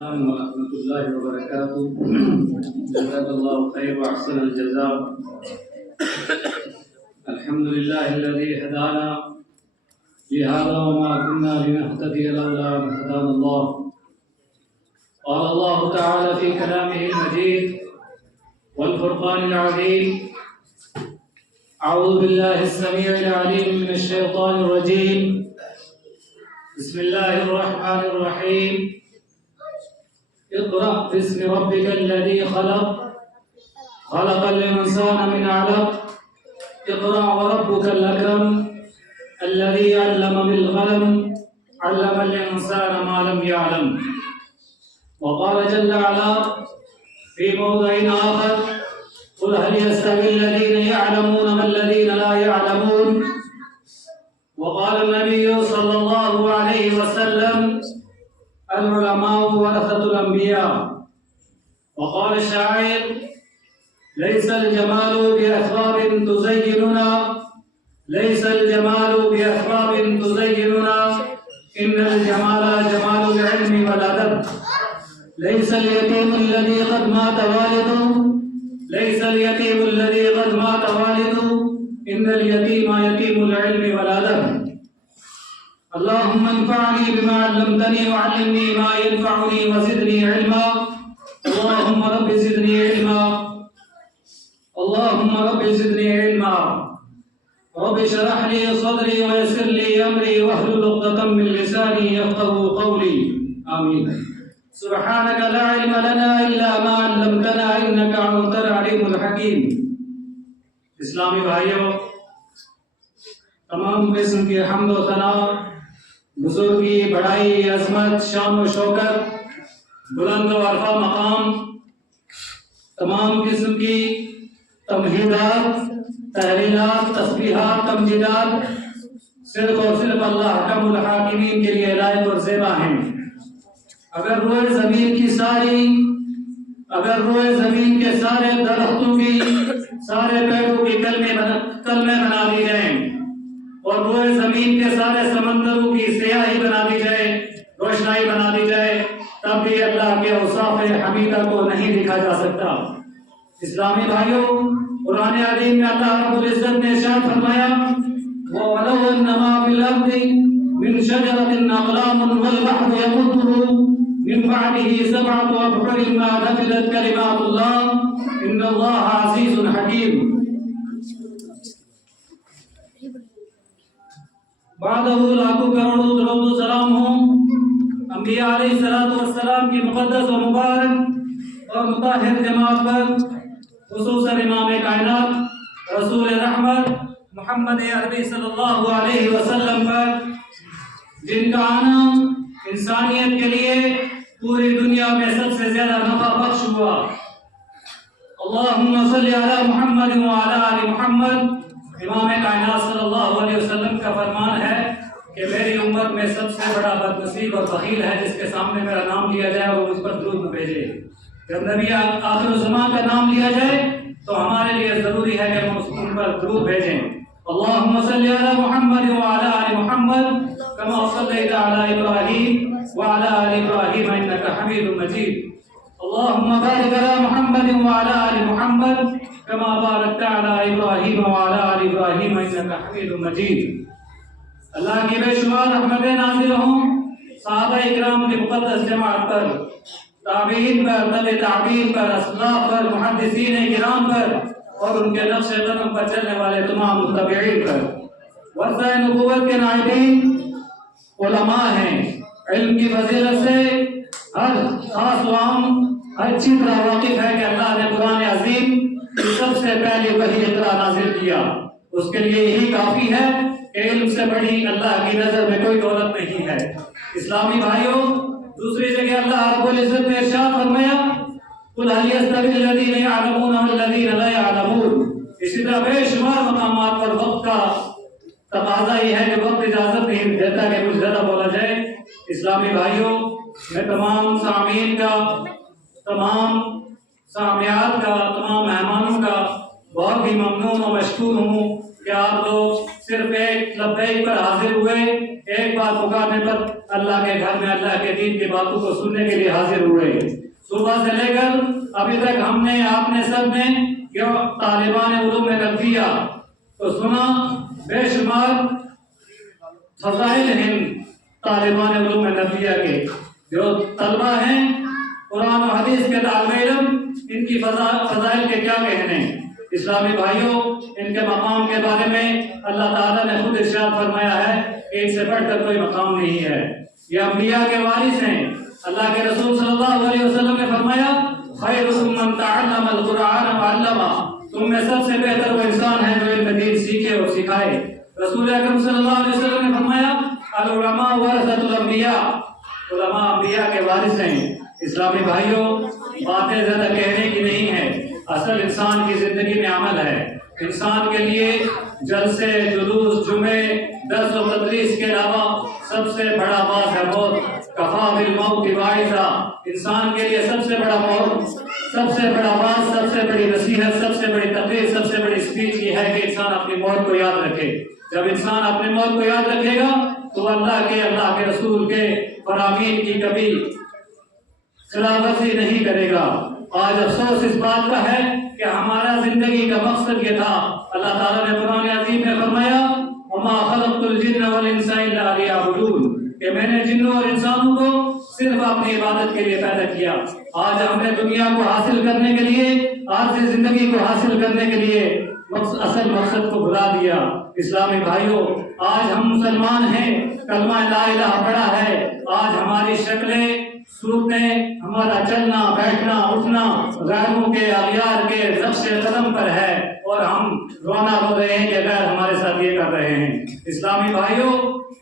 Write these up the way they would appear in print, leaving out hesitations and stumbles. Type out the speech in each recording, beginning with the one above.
ورحمة الله وبركاته. جزاك الله خير وأحسن الجزاء. الحمد لله الذي هدانا لهذا وما كنا لنهتدي لولا أن هدانا الله. قال الله تعالى في كلامه المجيد والفرقان العظيم: أعوذ بالله السميع العليم من الشيطان الرجيم. بسم الله الرحمن الرحيم. اقرأ باسم ربك الذي خلق خلق الإنسان من علق اقرأ وربك الأكرم الذي علم بالقلم علم الإنسان ما لم يعلم. وقال جل وعلا في موضع آخر: قل هل يستوي الذين يعلمون والذين لا يعلمون. وقال النبي صلى الله عليه وسلم: العلماء ورثة الأنبياء. وقال الشاعر: ليس الجمال بأثواب تزيننا ليس الجمال بأثواب تزيننا إن الجمال جمال العلم والأدب. ليس اليتيم الذي قد مات والده ليس اليتيم الذي قد مات والده إن اليتيم يتيم العلم والأدب. اللهم انفعني بما علمتني وعلمني ما ينفعني وزدني علما. اللهم رب زدني علما. اللهم رب زدني علما. رب اشرح لي صدري ويسر لي أمري واحلل عقدة من لساني يفقهوا قولي. آمين. سبحانك لا علم لنا إلا ما علمتنا إنك أنت العليم الحكيم. اسلامی بھائیوں، تمام قسم کی حمد و ثنا، بزرگی، بڑائی، عظمت، شان و شوکت، بلند و عرفہ مقام، تمام قسم کی تمہیدات، تحلیلات، تسبیحات، تمجیدات صرف اور صرف اللہ حکم الحاکمین کے لیے لائق اور زیبا ہیں۔ اگر روئے زمین کے سارے درختوں کی، سارے پیڑوں کی کلمے بنا دی جائیں اور روئے زمین کے سارے سمندروں کی سیاہی بنا دی جائے، روشنائی بنا دی جائے، تب بھی اللہ کے اوصاف حمیدہ کو نہیں لکھا جا سکتا۔ اسلامی بھائیوں، قرآن عظیم میں اللہ رب العزت نے ارشاد فرمایا: وَوَلَوْ أَنَّ مَا فِي الْأَرْضِ مِنْ شَجَرَةٍ أَقْلَامٌ وَالْبَحْرُ يَمُدُّهُ من بعده 7 أبحر ما نفذت كلمات الله إن الله عزيز حكيم. بعدہ لاکھوں کروڑوں درود و سلام ہوں انبیاء علیہ السلام کی مقدس و مبارک اور مطہر جماعت پر، خصوصاً امام کائنات رسول رحمت محمد عربی صلی اللہ علیہ وسلم پر، جن کا آنا انسانیت کے لیے پوری دنیا میں سب سے زیادہ نفع بخش ہوا۔ اللہم صلی علی محمد وعلی آل محمد۔ امام کائنات صلی اللہ علیہ وسلم کا فرمان ہے کہ میری امت میں سب سے بڑا بدنصیب اور بخیل ہے جس کے سامنے میرا نام لیا جائے اور اس پر درود نہ بھیجے۔ جب نبی آخر الزمان کا نام لیا جائے تو ہمارے لیے ضروری ہے کہ ہم ان پر درود بھیجیں۔ اللہم صلی علی محمد وعلی آل محمد كما صليت على إبراهيم وعلى آل إبراهيم إنك حميد مجيد. اللهم بارك على محمد وعلى آل محمد كما باركت على إبراهيم وعلى آل إبراهيم إنك حميد مجيد. اللہ کی بے شمار رحمتیں نازل ہوں صحابہ اکرام کی مقدس جماعت پر، تابعین پر، تبع تعبیر پر، اسلاف پر، محدثین کرام پر اور ان کے نقش قدم پر چلنے والے تمام متبعین پر۔ ورثہ نبوت کے نائبین علماء ہیں، علم کی فضیلت سے ہر خاص و عام اچھی طرح واقف ہے کہ اللہ نے قرآن عظیم کی سب سے پہلی وحی اقرا نازل کیا، اس کے لیے یہی کافی ہے کہ علم سے بڑی اللہ کی نظر میں کوئی دولت نہیں ہے۔ اسلامی بھائیوں، دوسری جگہ اللہ رب العزت نے ارشاد فرمایا: قل هل يستوي الذين يعلمون والذين لا يعلمون۔ اسی طرح بے شمار مقامات پر وقت کا تقاضا یہ ہے کہ وقت اجازت نہیں دیتا کہ کچھ زیادہ بولا جائے۔ اسلامی بھائیوں، میں تمام سامعین کا، تمام سامعات کا، تمام مہمانوں کا بہت ہی ممنون و مشکور ہوں کہ آپ لوگ صرف ایک لبیک پر حاضر ہوئے، ایک بار پکارنے پر اللہ کے گھر میں اللہ کے دین کی باتوں کو سننے کے لیے حاضر ہوئے۔ صبح سے لے کر ابھی تک ہم نے آپ نے سب نے کیوں طالبان علوم نبویہ تو سنا، بے شمار فضائل ہیں طالبان علوم نبویہ کے، جو طلبہ ہیں قرآن و حدیث کے طالب علم، ان کی فضائل کے کیا کہنے۔ اسلامی بھائیوں، ان کے مقام کے بارے میں اللہ تعالیٰ نے خود ارشاد فرمایا ہے کہ ان سے بڑھ کر کوئی مقام نہیں ہے۔ یہ انبیاء کے وارث ہیں۔ اللہ کے رسول صلی اللہ علیہ وسلم نے فرمایا خیرکم من تعلم القرآن وعلمہ، تم میں سب سے بہتر وہ انسان ہے جو علم دین سیکھے اور سکھائے۔ رسول اکرم صلی اللہ علیہ وسلم نے فرمایا العلماء ورثۃ الانبیاء، علماء انبیاء کے وارث ہیں۔ اسلامی بھائیوں، باتیں زیادہ کہنے کی نہیں ہے، اصل انسان کی زندگی میں عمل ہے۔ انسان کے لیے جلسے، جلوس، جمعے، درس و تدریس کے علاوہ سب سے بڑا باز ہے موت۔ کفا بالموت واعظا، انسان کے لیے سب سے بڑا موت، سب سے بڑا باز، سب سے بڑی نصیحت، سب سے بڑی تقریر، سب سے بڑی اسپیچ یہ ہے کہ انسان اپنی موت کو یاد رکھے۔ جب انسان اپنی موت کو یاد رکھے گا تو اللہ کے رسول کے فرامین کی کبھی خلاف ورزی نہیں کرے گا۔ آج افسوس اس بات کا ہے کہ ہمارا زندگی کا مقصد یہ تھا۔ اللہ تعالیٰ نے قرآن عظیم میں فرمایا وما خلقت الجن والانس الا لیعبدون، کہ میں نے جنوں اور انسانوں کو صرف اپنی عبادت کے لیے پیدا کیا۔ آج ہم نے دنیا کو حاصل کرنے کے لیے، آج سے زندگی کو حاصل کرنے کے لیے اصل مقصد کو بھلا دیا۔ اسلامی بھائیوں، آج ہم مسلمان ہیں، کلمہ لا الہ پڑھا ہے، آج ہماری شکلیں، صورتیں، ہمارا چلنا، بیٹھنا، اٹھنا غیروں کے اغیار کے نقش قدم پر ہے، اور ہم رونا رو رہے ہیں کہ غیر ہمارے ساتھ یہ کر رہے ہیں۔ اسلامی بھائیوں،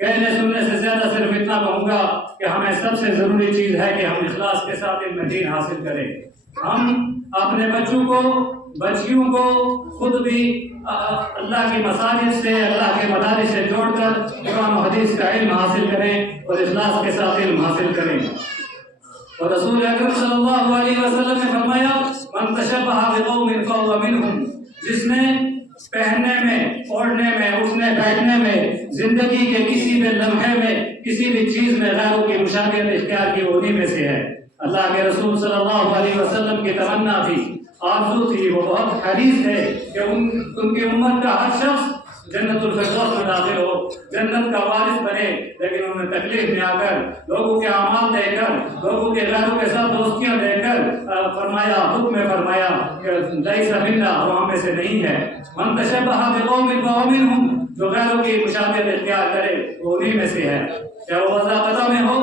کہنے سننے سے زیادہ صرف اتنا کہوں گا کہ ہمیں سب سے ضروری چیز ہے کہ ہم اخلاص کے ساتھ علم دین حاصل کریں۔ ہم اپنے بچوں کو، بچیوں کو، خود بھی اللہ کی مساجد سے، اللہ کے مدارس سے جوڑ کر قرآن و حدیث کا علم حاصل کریں اور اخلاص کے ساتھ علم حاصل کریں۔ اور رسول اکرم صلی اللہ علیہ وسلم نے فرمایا من تشبہ بقوم فهو منهم، جس نے پہننے میں، اوڑھنے میں، اٹھنے بیٹھنے میں، زندگی کے کسی بھی لمحے میں، کسی بھی چیز میں غیروں کی مشابہت اختیار کی، انہی میں سے ہے۔ اللہ کے رسول صلی اللہ علیہ وسلم کی تمنا تھی، آرزو تھی، وہ بہت حریص ہے کہ ان کی امت کا ہر شخص جنت الفردوس میں داخل ہو، جنت کا وارث بنے، لیکن انہوں نے تکلیف میں آ کر، لوگوں کے اعمال دے کر، لوگوں کے غیروں کے ساتھ دوستیاں دے کر فرمایا، حکم میں فرمایا کہ لیس منا، وہ ہم میں سے نہیں ہے۔ من تشبہ بقوم فهو منهم، جو غیروں کی مشابہت اختیار کرے وہ انہی میں سے ہے۔ چاہے وہ وضع قضا میں ہو،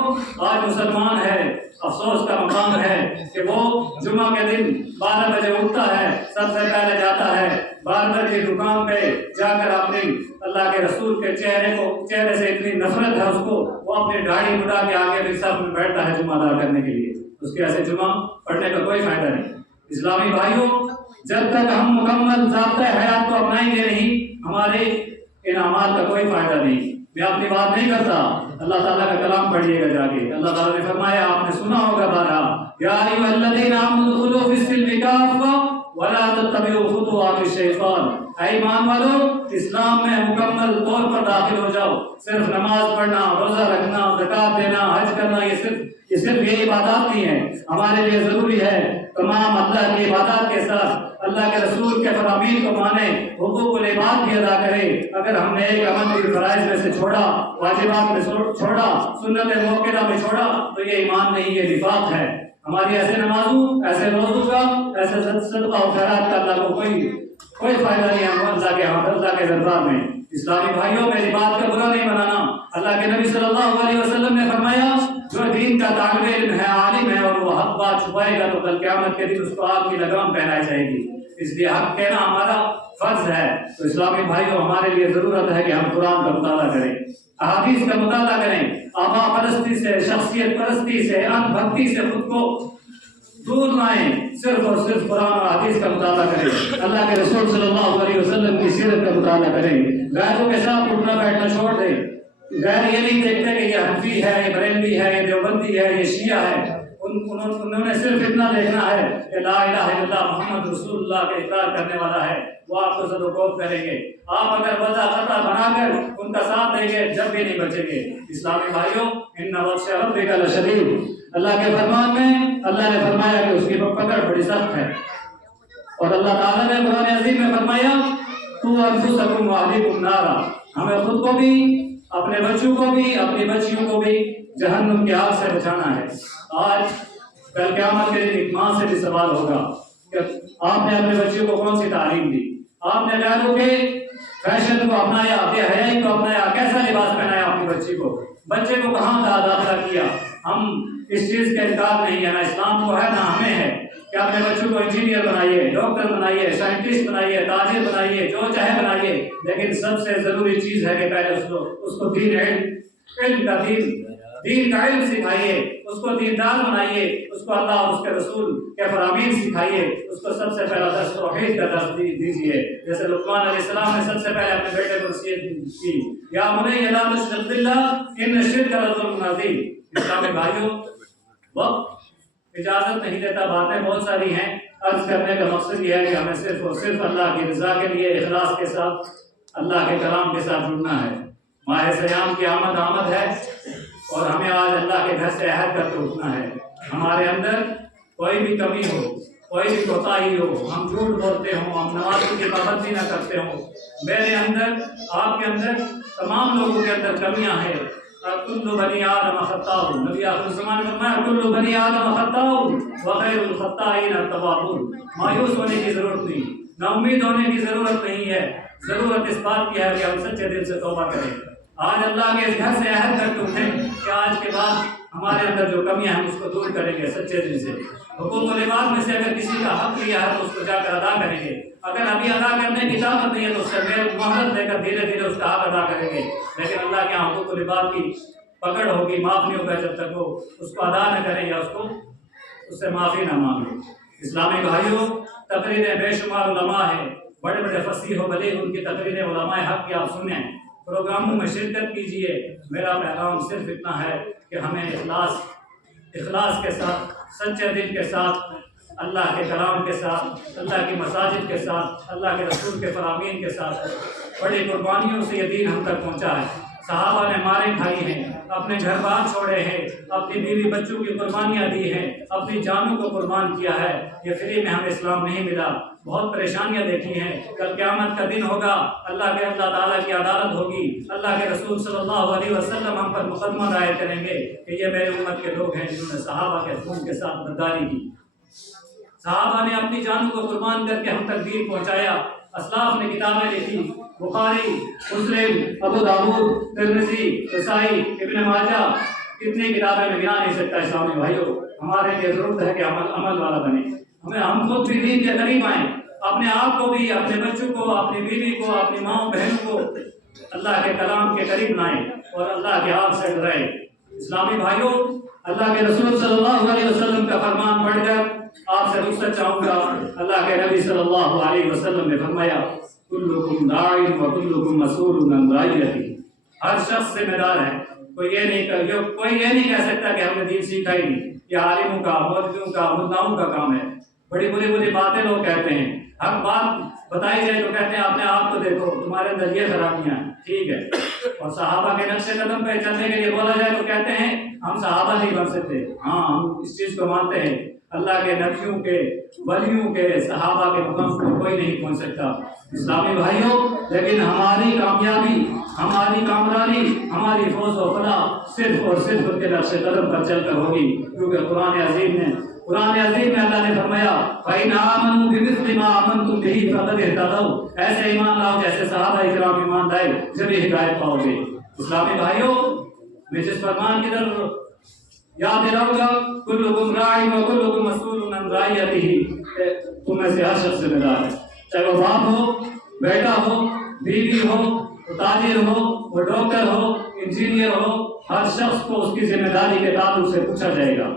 آج مسلمان ہے، افسوس کا مقام ہے کہ وہ جمعہ کے دن 12 بجے اٹھتا ہے، سب سے پہلے جاتا ہے باربر کی دکان پہ جا کر اپنی اللہ کے رسول کے چہرے سے اتنی نفرت ہے اس کو، وہ اپنی داڑھی مڈا کے آگے بھی صف میں بیٹھتا ہے جمعہ ادا کرنے کے لیے۔ اس کے ایسے جمعہ پڑھنے کا کوئی فائدہ نہیں۔ اسلامی بھائیوں، جب تک ہم مکمل ضابطۂ حیات کو اپنائیں گے نہیں، ہمارے ان اعمال کا کوئی فائدہ نہیں۔ میں اپنی بات نہیں کرتا، اللہ تعالیٰ کا کلام پڑھیے گا جا کے۔ اللہ تعالیٰ نے فرمایا، آپ نے سنا ہوگا بارہا، یا ایھا الذین آمنوا ادخلوا فی السلم کافۃ ولا تتبعوا خطوات الشیطان، اے ایمان والو، اسلام میں مکمل طور پر داخل ہو جاؤ۔ صرف نماز پڑھنا، روزہ رکھنا، زکوٰۃ دینا، حج کرنا، یہ صرف یہ عبادات نہیں ہیں۔ ہمارے لیے ضروری ہے تمام اللہ کی عبادات کے ساتھ اللہ کے رسول کے فرامین کو مانیں، حقوق العباد بھی ادا کریں۔ اگر ہم نے ایک عمل بھی فرائض میں سے چھوڑا، واجبات میں چھوڑا، سنت موقعہ میں چھوڑا، تو یہ ایمان نہیں، یہ نفاق ہے۔ ہماری ایسے نمازوں، ایسے روزوں کا، ایسے صدقہ و خیرات کا اللہ کو کوئی فائدہ نہیں ہے اللہ کے دربار میں۔ اسلامی بھائیوں، میری بات کا برا نہیں بنانا۔ اللہ کے نبی صلی اللہ علیہ وسلم نے فرمایا، جو دین کا طالب علم ہے، عالم ہے، اور وہ حق بات چھپائے گا تو کل قیامت کے دن اس کو آگ کی لگام پہنائی جائے گی۔ اس لیے حق کہنا ہمارا فرض ہے۔ تو اسلامی بھائیوں، ہمارے لیے ضرورت ہے کہ ہم قرآن کا مطالعہ کریں، احادیث کا مطالعہ کریں، آبا پرستی سے، شخصیت پرستی سے، ان بھکتی سے خود کو دور لائیں، صرف اور صرف قرآن اور حدیث کا مطالعہ کریں، اللہ کے رسول صلی اللہ علیہ وسلم کی سیرت کا مطالعہ کریں، غیروں کے ساتھ اٹھنا بیٹھنا چھوڑ دیں۔ غیر یہ نہیں دیکھتے کہ یہ حنفی ہے، یہ بریلوی ہے، یہ دیوبندی ہے، یہ شیعہ ہے، ان انہوں نے صرف اتنا دیکھنا ہے کہ لا الہ الا اللہ محمد رسول اللہ کا اقرار کرنے والا ہے، وہ آپ کو صدقوف کریں گے۔ آپ اگر وضع قطع بنا کر ان کا ساتھ دیں گے جب بھی نہیں بچیں گے۔ اسلامی بھائیوں، ان بطش ربک لشدید، اللہ کے فرمان میں اللہ نے فرمایا کہ اس کی پکڑ بڑی سخت ہے، اور اللہ تعالیٰ نے قرآن عظیم میں فرمایا تو انفسکم واہلیکم نارا، ہمیں خود کو بھی، اپنے بچوں کو بھی، اپنی بچیوں کو بھی جہنم کی آگ سے بچانا ہے۔ آج کل قیامت کے دن ایک ماں سے بھی سوال ہوگا کہ آپ نے اپنے بچوں کو کون سی تعلیم دی، آپ نے غیروں کے فیشن کو اپنایا، بے حیائی کو اپنایا، کیسا لباس پہنایا اپنی بچی کو، بچے کو کہاں داخلہ کیا۔ ہم اس چیز کا انکار نہیں ہے، نہ اسلام کو ہے نہ ہمیں ہے کہ اپنے بچوں کو انجینئر بنائیے، ڈاکٹر بنائیے، سائنٹسٹ بنائیے، تاجر بنائیے، جو چاہے بنائیے، لیکن سب سے ضروری چیز ہے کہ پہلے اس کو دین کا علم سکھائیے، اس کو دیندار بنائیے، اس کو اللہ اور اس کے رسول کے فرامین سکھائیے، اس کو سب سے پہلا درس توحید کا درس دیجیے۔ جیسے لقمان علیہ السلام نے سب سے پہلے اپنے بیٹے کو نصیحت کی، یا بنی لا تشرک باللہ ان الشرک لظلم عظیم۔ اسلامی بھائیوں، وقت اجازت نہیں دیتا، باتیں بہت ساری ہیں، عرض کرنے کا مقصد یہ ہے کہ ہمیں صرف اور صرف اللہ کی رضا کے لیے اخلاص کے ساتھ اللہ کے کلام کے ساتھ جڑنا ہے۔ ماہ سیام کی آمد ہے اور ہمیں آج اللہ کے گھر سے عہد کر کے اٹھنا ہے۔ ہمارے اندر کوئی بھی کمی ہو، کوئی بھی کوتاہی ہو، ہم جھوٹ بولتے ہوں، ہم نمازوں کی پابندی نہ کرتے ہوں، میرے اندر، آپ کے اندر، تمام لوگوں کے اندر کمیاں ہیں۔ کل بنی آدم خطاء، نبی آخر الزمان نے فرمایا کل بنی آدم خطاء وخیر الخطائین التوابون۔ مایوس ہونے کی ضرورت نہیں، نا امید ہونے کی ضرورت نہیں ہے، ضرورت اس بات کی ہے کہ ہم سچے دل سے توبہ کریں۔ آج اللہ کے اس گھر سے عہد کر کے اٹھیں کہ آج کے بعد ہمارے اندر جو کمیاں ہیں اس کو دور کریں گے سچے دل سے۔ حقوق و لباس میں سے اگر کسی کا حق لیا ہے تو اس کو جا کر ادا کریں گے، اگر ابھی ادا کرنے کی طاقت نہیں ہے تو اس سے مہلت لے کر دھیرے دھیرے اس کا حق ادا کریں گے۔ لیکن اللہ کے یہاں حقوق و لباس کی پکڑ ہوگی، معاف نہیں ہوگا جب تک وہ اس کو ادا نہ کریں یا اس سے معافی نہ مانگے۔ اسلامی بھائیوں، تقریریں بے شمار علماء ہیں، بڑے بڑے فصیح و بلیغ، ان کی تقریریں علماء حق کی آپ سنیں، پروگراموں میں شرکت کیجیے۔ میرا پیغام صرف اتنا ہے کہ ہمیں اخلاص کے ساتھ، سچے دل کے ساتھ، اللہ کے کلام کے ساتھ، اللہ کی مساجد کے ساتھ، اللہ کے رسول کے فرامین کے ساتھ، بڑی قربانیوں سے یہ دین ہم تک پہنچا ہے۔ صحابہ نے مارے کھائی ہیں، اپنے گھر بار چھوڑے ہیں، اپنی بیوی بچوں کی قربانیاں دی ہیں، اپنی جانوں کو قربان کیا ہے۔ یہ فری میں ہمیں اسلام نہیں ملا، بہت پریشانیاں دیکھی ہیں۔ کل قیامت کا دن ہوگا، اللہ تعالیٰ کی عدالت ہوگی، اللہ کے رسول صلی اللہ علیہ وسلم ہم پر مقدمہ دائر کریں گے کہ یہ میرے امت کے لوگ ہیں جنہوں نے صحابہ کے خون کے ساتھ غداری کی۔ صحابہ نے اپنی جانوں کو قربان کر کے ہم تک دین پہنچایا۔ اسلاف نے کتابیں لکھی، بخاری، مسلم، ابو داؤد، ترمذی، نسائی، ابن ماجہ، کتنی کتابیں میں گنا نہیں سکتا۔ اسلامی بھائیوں، ہمارے لیے ضرورت ہے کہ عمل والا بنے، ہم خود بھی دین کے قریب آئیں، اپنے آپ کو بھی، اپنے بچوں کو، اپنی بیوی کو، اپنی ماں بہنوں کو اللہ کے کلام کے قریب لائیں اور اللہ کے آپ سے ڈرائیں۔ اسلامی بھائیوں، اللہ کے رسول صلی اللہ علیہ وسلم کا فرمان پڑھ کر آپ سے رخصت چاہوں گا۔ اللہ کے نبی صلی اللہ علیہ وسلم نے فرمایا کلکم راع و کلکم مسئول عن رعیتہ، ہر شخص ذمہ دار ہے۔ کوئی یہ نہیں کہہ سکتا کہ ہم نے دین سیکھا ہی نہیں، یہ عالموں کا، مولویوں کا، ملاؤں کا کام ہے۔ بڑی بری باتیں لوگ کہتے ہیں، حق بات بتائی جائے تو کہتے ہیں اپنے آپ کو دیکھو، تمہارے اندر یہ خرابیاں ہیں، ٹھیک ہے۔ اور صحابہ کے نقش قدم پہ چلنے کے لیے بولا جائے تو کہتے ہیں ہم صحابہ نہیں بن سکتے۔ ہاں، ہم اس چیز کو مانتے ہیں، اللہ کے نبیوں کے، ولیوں کے، صحابہ کے مقام کو کوئی نہیں پہنچ سکتا۔ اسلامی بھائیوں، لیکن ہماری کامیابی، ہماری کامرانی، ہماری فوز و فلاح صرف اور صرف ان کے نقش قدم پر چل کر ہوگی، کیونکہ قرآن عظیم میں اللہ نے فرمایا فَإِنْ آمَنُوا بِمِثْلِ مَا آمَنْتُمْ بِهِ فَقَدِ اهْتَدَوْا، ایسے ایمان لاؤ جیسے صحابہ کرام ایمان لائے، جبھی ہدایت پاؤ گے۔ اسلامی بھائیوں، میں جس فرمان کی طرف یاد دلاؤں گا کلکم راع و کلکم مسئول عن رعیتہ، تم میں سے ہر شخص ذمہ دار ہے، چاہے وہ باپ ہو، بیٹا ہو، بیوی ہو، تاجر ہو، وہ ڈاکٹر ہو، انجینئر ہو، ہر شخص کو اس کی ذمہ داری کے تعلق سے پوچھا جائے گا۔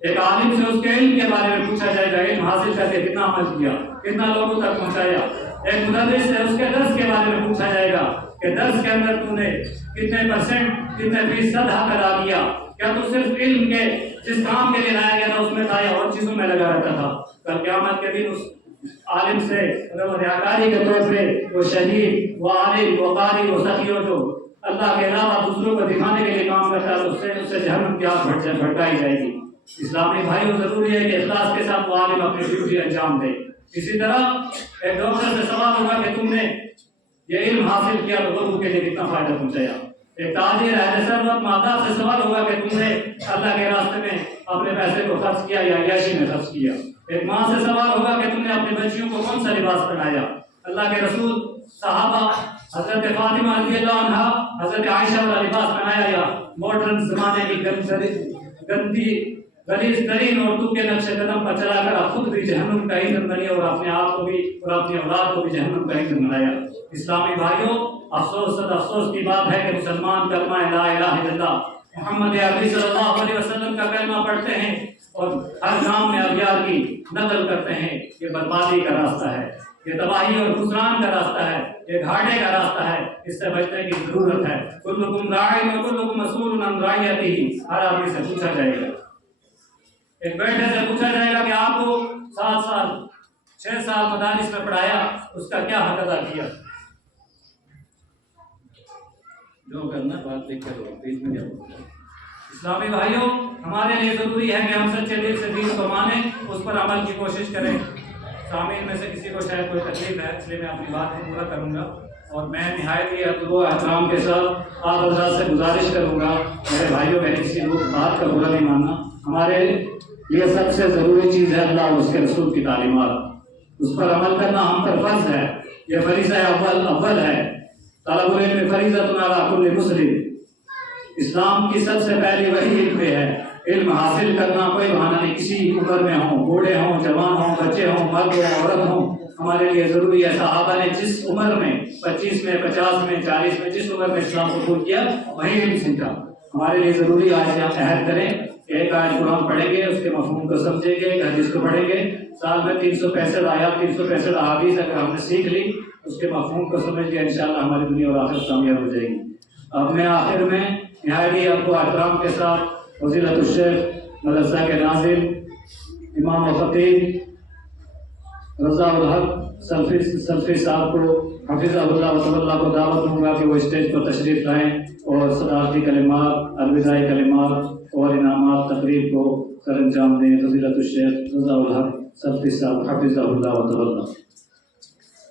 ایک عالم سے اس کے علم کے بارے میں پوچھا جائے گا، علم حاصل کر کے کتنا عمل کیا، کتنا لوگوں تک پہنچایا۔ ایک مدرس سے اس کے درس کے بارے میں پوچھا جائے گا کہ درس کے اندر تم نے کتنے %، کتنے فیصد حق ادا کیا، کیا تو صرف علم کے جس کام کے لیے لایا گیا تھا اس میں تھا یا اور چیزوں میں لگا رہتا تھا؟ کل قیامت کے دن اس عالم سے ریاکاری کے طور پہ وہ شہید، وہ عالم، وہ قاری، وہ سخی جو اللہ کے علاوہ دوسروں کو دکھانے کے لیے کام کرتا ہے اس سے جہنم کی آگ بھڑکائی جائے گی۔ اسلامی بھائیوں ضروری ہے کہ اخلاص کے ساتھ وہ عالم اپنی ڈیوٹی انجام دے۔ اسی طرح ایک ڈاکٹر سے سوال ہوگا کہ تم نے یہ علم حاصل کیا تو لوگوں کے لیے کتنا فائدہ پہنچایا۔ ایک تاجر اہل ثروت مادہ سے سوال ہوگا کہ تم نے اللہ کے راستے میں اپنے پیسے کو خرچ کیا یا عیاشی میں خرچ کیا۔ ایک ماں سے سوال ہوگا کہ تم نے اپنی بچیوں کو کون سا لباس پہنایا۔ اللہ کے رسول، صحابہ، حضرت فاطمہ رضی اللہ عنہا، حضرت عائشہ والا لباس پہنایا یا ماڈرن زمانے کی گندی غلیظ ترین اردو کے نقش قدم پر چلا کر خود بھی جہنم کا ایندھن بنی اور اپنے آپ کو بھی اور اپنی اولاد کو بھی جہنم کا ایندھن بنایا۔ اسلامی بھائیوں، افسوس صد افسوس کی بات ہے کہ مسلمان کلمہ لا الہ الا اللہ محمد عربی صلی اللہ علیہ وسلم کا کلمہ پڑھتے ہیں اور ہر کام میں ابیار کی نقل کرتے ہیں۔ یہ بربادی کا راستہ ہے، یہ تباہی اور خسران کا راستہ ہے، یہ گھاٹے کا راستہ ہے۔ اس سے بچنے کی ضرورت ہے۔ کلکم راع و کلکم مسئول عن رعیتہ، ہر آدمی سے پوچھا جائے گا، ایک بیٹے سے پوچھا جائے گا کہ آپ کو 7 سال 6 سال مدارس میں پڑھایا، اس کا کیا حق ادا کیا؟ جو کرنا بات دیکھ کر بیچ میں کیا بولتا ہے۔ اسلامی بھائیوں، ہمارے لیے ضروری ہے کہ ہم سچے دل سے دین کو مانیں، اس پر عمل کی کوشش کریں۔ سامعین میں سے کسی کو شاید کوئی تکلیف ہے، اس لیے میں اپنی بات کو پورا کروں گا اور میں نہایت ہی ادب و احترام کے ساتھ آپ حضرات سے گزارش کروں گا، میرے بھائیوں میری کسی بات کا برا نہیں ماننا، ہمارے یہ سب سے ضروری چیز ہے اللہ اور اس کے رسول کی تعلیمات، اس پر عمل کرنا ہم پر فرض ہے، یہ فریضہ اول ہے۔ طلب العلم فریضۃ علی کل مسلم، اسلام کی سب سے پہلی وہی علم ہے۔ علم حاصل کرنا کوئی بہانہ نہیں، کسی عمر میں ہوں، بوڑھے ہوں، جوان ہوں، بچے ہوں، مرد ہوں، عورت ہوں، ہمارے لیے ضروری ہے۔ صحابہ نے جس عمر میں 25 میں 50 میں 40 میں جس عمر میں اسلام قبول کیا وہی علم سیکھا۔ ہمارے لیے ضروری ہے آج ہم عہد کریں، ایک آیت قرآن پڑھیں گے، اس کے مفہوم کو سمجھیں گے، ایک حدیث کو پڑھیں گے، سال میں 365 آیات 365 احادیث اگر ہم نے سیکھ لی، اس کے مفہوم کو سمجھ لیا، انشاءاللہ ہماری دنیا اور آخرت کامیاب ہو جائے گی۔ اب میں آخر میں نہایت آپ کو احترام کے ساتھ فضیلت الشیخ مدرسہ کے ناظم امام و خطیب رضا الحق سلفی صاحب کو حفظہ اللہ و اللہ کو دعوت دوں گا کہ وہ اسٹیج پر تشریف لائیں اور صداقتی کلمات، الوداعی کلمات اور انعامات تقریب کو سر انجام دیں۔ فضیلت الشیخ رضا الحق سلفی صاحب حفظہ اللہ و اللہ۔